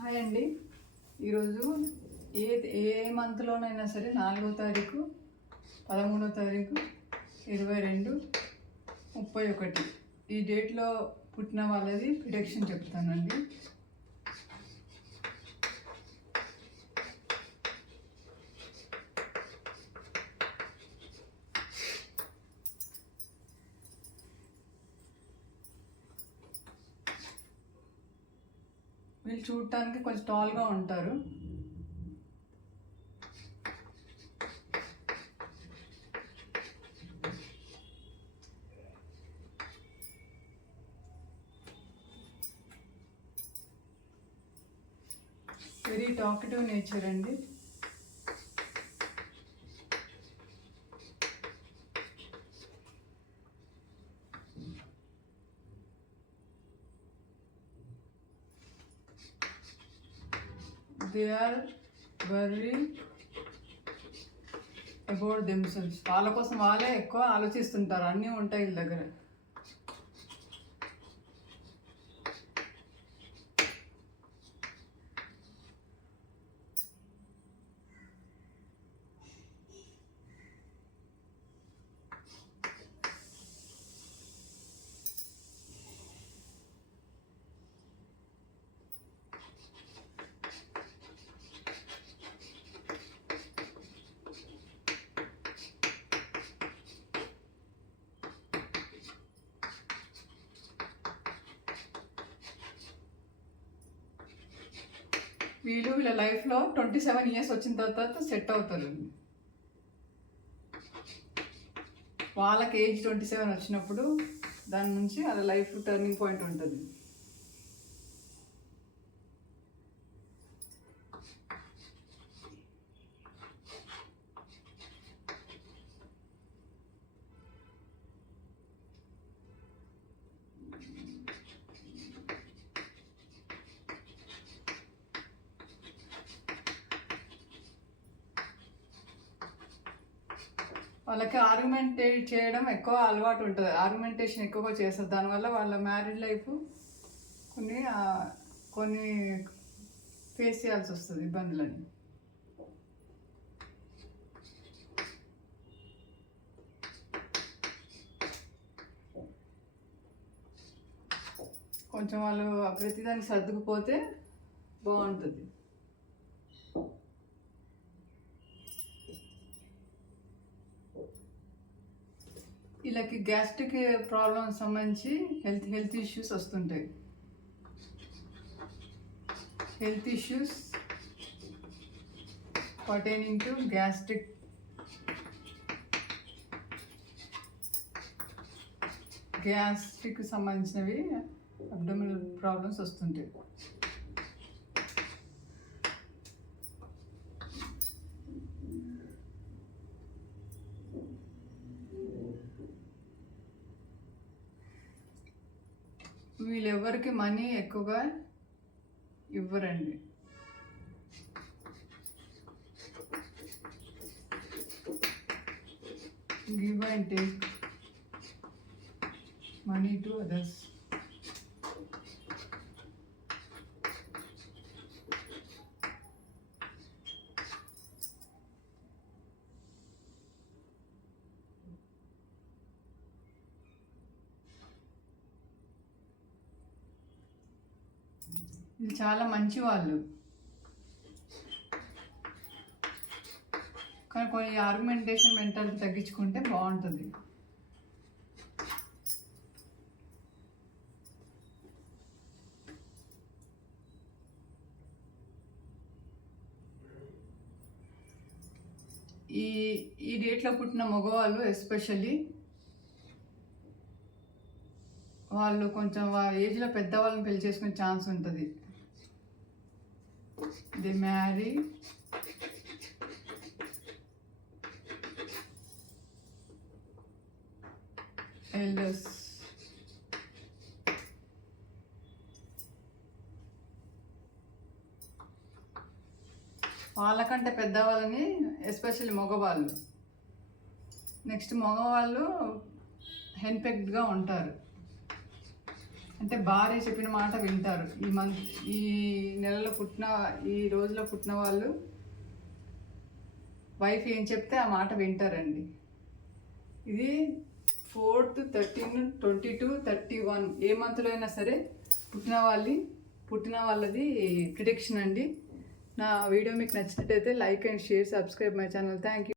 Hi అండి. ఈరోజు ఏ ఏ మంత్లోనైనా సరే నాలుగో తారీఖు పదమూడో తారీఖు ఇరవై రెండు ముప్పై ఒకటి. ఈ డేట్లో పుట్టిన వాళ్ళది ప్రిడక్షన్ చెప్తానండి. వీళ్ళు చూడటానికి కొంచెం టాల్గా ఉంటారు. వెరీ టాకటివ్ నేచర్ అండి. దే వర్రీ అబౌట్ దెమ్సెల్స్ వాళ్ళ కోసం వాళ్ళే ఎక్కువ ఆలోచిస్తుంటారు. అన్నీ ఉంటాయి వీళ్ళ దగ్గర. వీళ్ళు వీళ్ళ లైఫ్లో ట్వంటీ సెవెన్ ఇయర్స్ వచ్చిన తర్వాత సెట్ అవుతారు వాళ్ళకి ఏజ్ ట్వంటీ సెవెన్ వచ్చినప్పుడు దాని నుంచి వాళ్ళ లైఫ్ టర్నింగ్ పాయింట్ ఉంటుంది. వాళ్ళకి ఆర్గ్యుమెంట్ చేయడం ఎక్కువ అలవాటు ఉంటుంది. ఆర్గ్యుమెంటేషన్ ఎక్కువగా చేస్తారు. దానివల్ల వాళ్ళ మ్యారీడ్ లైఫ్ కొన్ని కొన్ని ఫేస్ చేయాల్సి వస్తుంది ఇబ్బందులని. కొంచెం వాళ్ళు ప్రతిదానికి సర్దుకుపోతే బాగుంటుంది. వీళ్ళకి గ్యాస్ట్రిక్ ప్రాబ్లమ్ సంబంధించి హెల్త్ హెల్త్ ఇష్యూస్ వస్తుంటాయి. Health issues pertaining to gastric gastric సంబంధించినవి అబ్డమినల్ ప్రాబ్లమ్స్ వస్తుంటాయి. వీళ్ళెవరికి మనీ ఎక్కువగా ఇవ్వరండి. Give and take money to others వీళ్ళు చాలా మంచి వాళ్ళు కానీ కొన్ని ఆర్గ్యుమెంటేషన్ మెంటాలిటీ తగ్గించుకుంటే బాగుంటుంది. ఈ ఈ డేట్లో పుట్టిన మగవాళ్ళు ఎస్పెషల్లీ వాళ్ళు కొంచెం ఏజ్లో పెద్దవాళ్ళని పెళ్ళి చేసుకునే ఛాన్స్ ఉంటుంది. ది మ్యారీ ఎల్డర్స్ వాళ్ళకంటే పెద్దవాళ్ళని ఎస్పెషల్లీ మగవాళ్ళు. నెక్స్ట్ మగవాళ్ళు హెన్పెక్డ్గా ఉంటారు. అంటే భార్య చెప్పిన మాట వింటారు. ఈ మంత్ ఈ నెలలో పుట్టిన ఈ రోజులో పుట్టిన వాళ్ళు వైఫ్ ఏం చెప్తే ఆ మాట వింటారండి. ఇది fourth thirteen twenty two thirty one ఏ మంత్లో అయినా సరే పుట్టిన వాళ్ళి పుట్టిన వాళ్ళది ప్రిడిక్షన్ అండి. నా వీడియో మీకు నచ్చినట్టయితే like and share subscribe my channel. Thank you